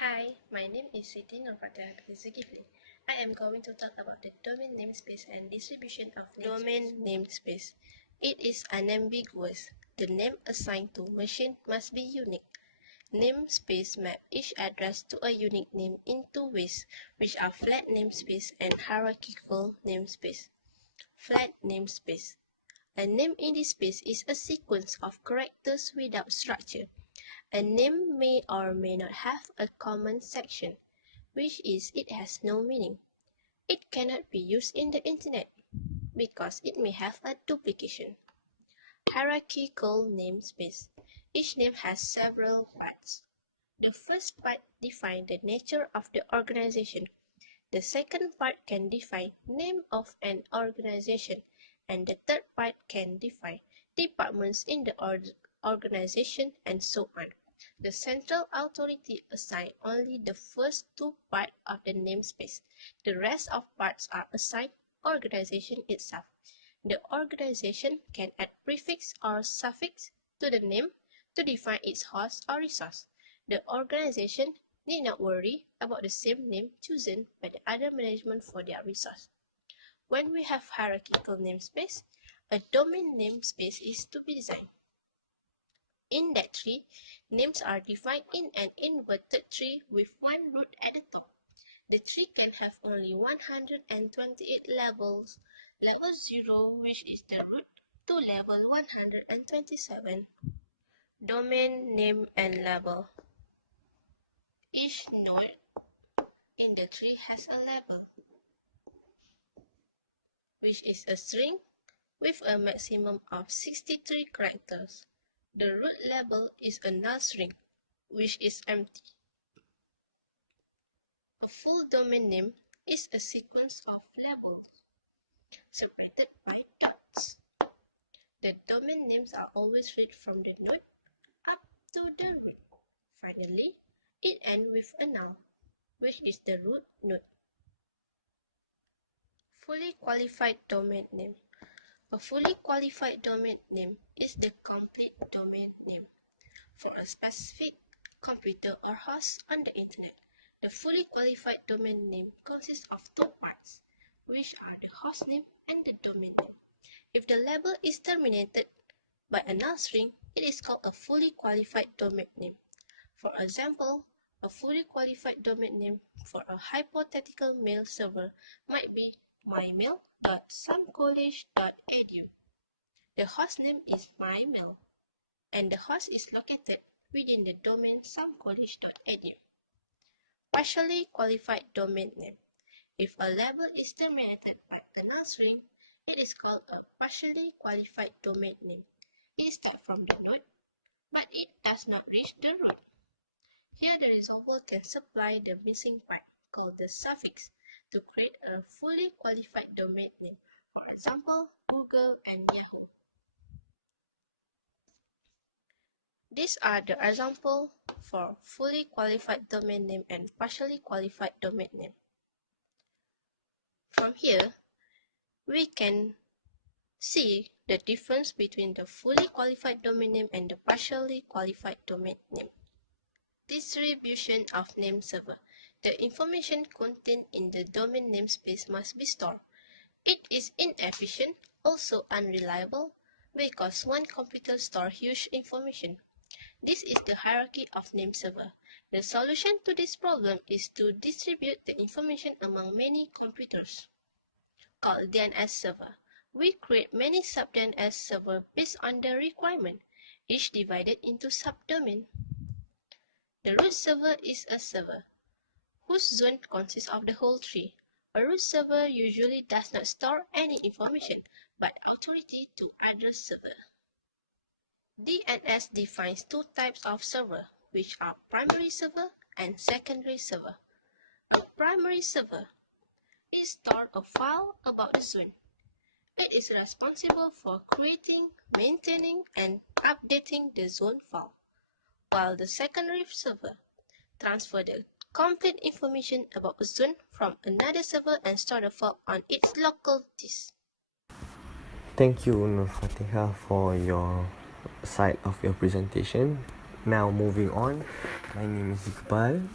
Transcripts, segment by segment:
Hi, my name is Siti Nurfathehah Zulkifly. I am going to talk about the domain namespace and distribution of domain namespace. It is unambiguous. The name assigned to machine must be unique. Namespace map each address to a unique name in two ways, which are flat namespace and hierarchical namespace. Flat namespace. A name in this space is a sequence of characters without structure. A name may or may not have a common section, which is it has no meaning. It cannot be used in the internet because it may have a duplication. Hierarchical namespace. Each name has several parts. The first part defines the nature of the organization. The second part can define name of an organization, and the third part can define departments in the organization, and so on. The central authority assigns only the first two parts of the namespace. The rest of parts are assigned organization itself. The organization can add prefix or suffix to the name to define its host or resource. The organization need not worry about the same name chosen by the other management for their resource. When we have hierarchical namespace, a domain namespace is to be designed. In that tree, names are defined in an inverted tree with one root at the top. The tree can have only 128 levels. Level 0, which is the root, to level 127. Domain name and label. Each node in the tree has a label, which is a string with a maximum of 63 characters. The root label is a null string, which is empty. A full domain name is a sequence of labels separated by dots. The domain names are always read from the node up to the root. Finally, it ends with a null, which is the root node. Fully qualified domain name. A fully qualified domain name is the complete domain name for a specific computer or host on the internet. The fully qualified domain name consists of two parts, which are the host name and the domain name. If the label is terminated by a null string, it is called a fully qualified domain name. For example, a fully qualified domain name for a hypothetical mail server might be mymail.somecollege.edu. The host name is mymail, and the host is located within the domain somecollege.edu. Partially qualified domain name. If a label is terminated by a null string, it is called a partially qualified domain name. It starts from the node, but it does not reach the root. Here the resolver can supply the missing part, called the suffix, to create a fully qualified domain name. For example, Google and Yahoo. These are the examples for fully qualified domain name and partially qualified domain name. From here, we can see the difference between the fully qualified domain name and the partially qualified domain name. Distribution of name server. The information contained in the domain namespace must be stored. It is inefficient, also unreliable, because one computer stores huge information. This is the hierarchy of name server. The solution to this problem is to distribute the information among many computers, called DNS server. We create many sub-DNS servers based on the requirement, each divided into subdomain. The root server is a server whose zone consists of the whole tree. A root server usually does not store any information, but authority to other servers. DNS defines two types of server, which are primary server and secondary server. A primary server is stored a file about the zone. It is responsible for creating, maintaining, and updating the zone file, while the secondary server transfers the complete information about a zone from another server and store the file on its local disk. Thank you, Nurfathehah, for your side of your presentation. Now moving on, my name is Iqbal.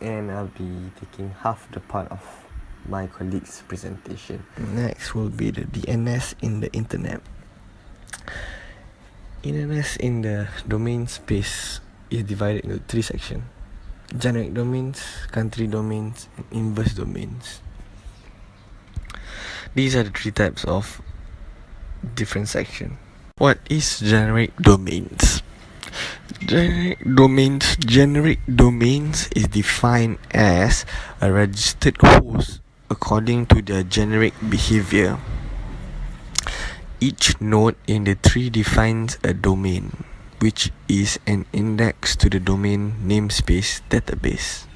and I'll be taking half the part of my colleague's presentation. Next will be the DNS in the internet. DNS in the domain space is divided into three sections: generic domains, country domains, and inverse domains. These are the three types of different sections. What is generic domains? Generic domains is defined as a registered host according to their generic behavior. Each node in the tree defines a domain, which is an index to the domain namespace database.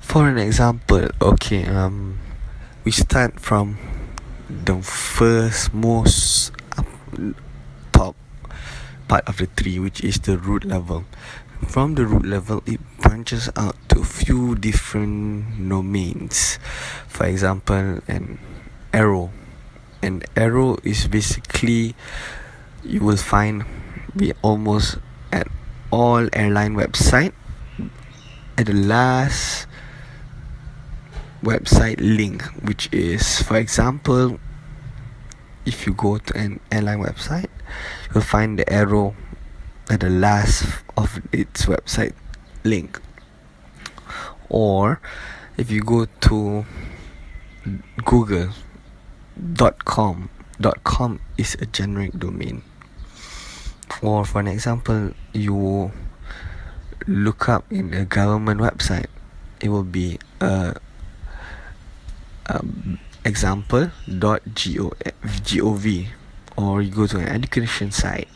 For an example, we start from the first most top part of the tree, which is the root level. From the root level, it branches out to a few different domains. For example, an arrow. An arrow is basically, you will find almost at all airline website at the last website link, which is, for example, if you go to an airline website, you'll find the arrow at the last of its website link. Or if you go to google.com is a generic domain. Or for an example, you look up in a government website, it will be example.gov. Or you go to an education site,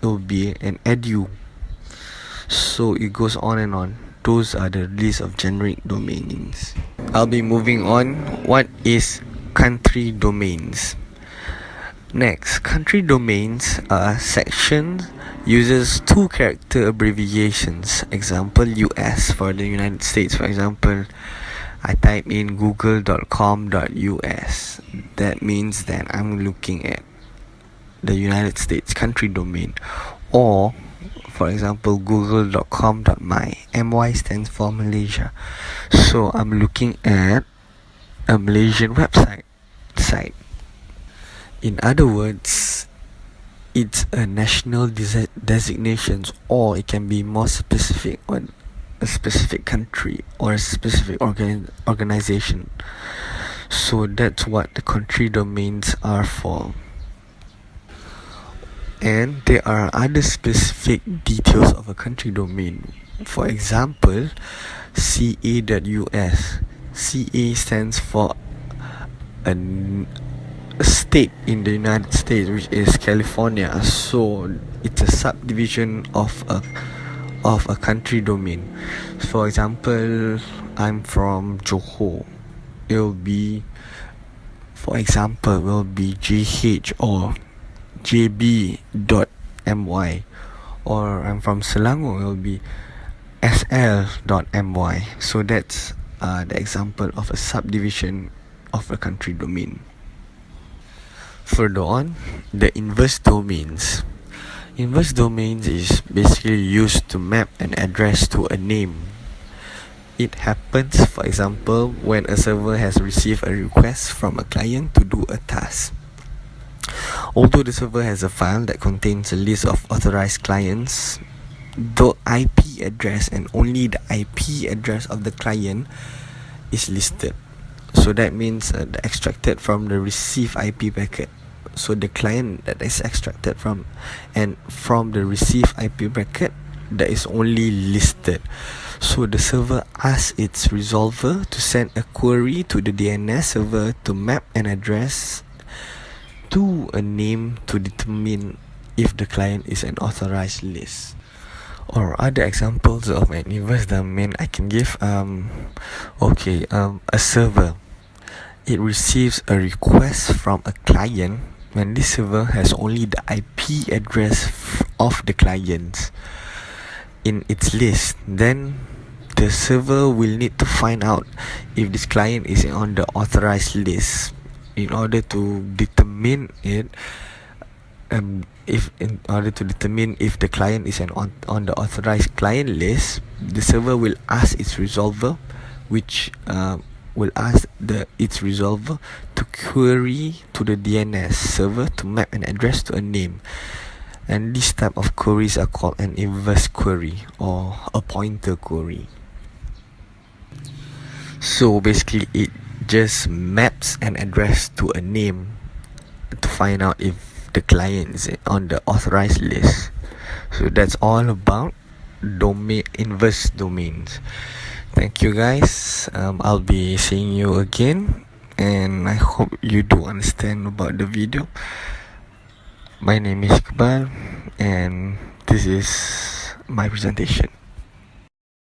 it will be an edu. So it goes on and on. Those are the list of generic domains. I'll be moving on. What is country domains? Next, country domains are sections uses two character abbreviations. Example, US for the United States. For example, I type in google.com.us. That means that I'm looking at the United States country domain. Or for example, google.com.my. MY stands for Malaysia. So I'm looking at a Malaysian website. In other words, it's a national designation, or it can be more specific on a specific country or a specific organization. So that's what the country domains are for. And there are other specific details of a country domain. For example, ca.us. CA stands for a state in the United States, which is California. So it's a subdivision of a country domain. For example, I'm from Johor. It will be, for example, will be GH or jb.my. Or I'm from Selangor, it will be sl.my. So that's the example of a subdivision of a country domain. Further on, the inverse domains. Inverse domains is basically used to map an address to a name. It happens, for example, when a server has received a request from a client to do a task. Although the server has a file that contains a list of authorized clients, the IP address and only the IP address of the client is listed. So that means extracted from the received IP packet. So the client that is extracted from, and from the received IP packet that is only listed. So the server asks its resolver to send a query to the DNS server to map an address to a name to determine if the client is an authorized list. Or other examples of an inverse domain I can give. A server, it receives a request from a client when this server has only the IP address of the clients in its list. Then the server will need to find out if this client is on the authorized list. In order to determine it, if in order to determine if the client is on the authorized client list, the server will ask its resolver, which will ask its resolver to query to the DNS server to map an address to a name. And this type of queries are called an inverse query or a pointer query. So basically it just maps an address to a name to find out if the client is on the authorized list. So that's all about inverse domains. Thank you guys. I'll be seeing you again, and I hope you do understand about the video. My name is Iqbal, and this is my presentation.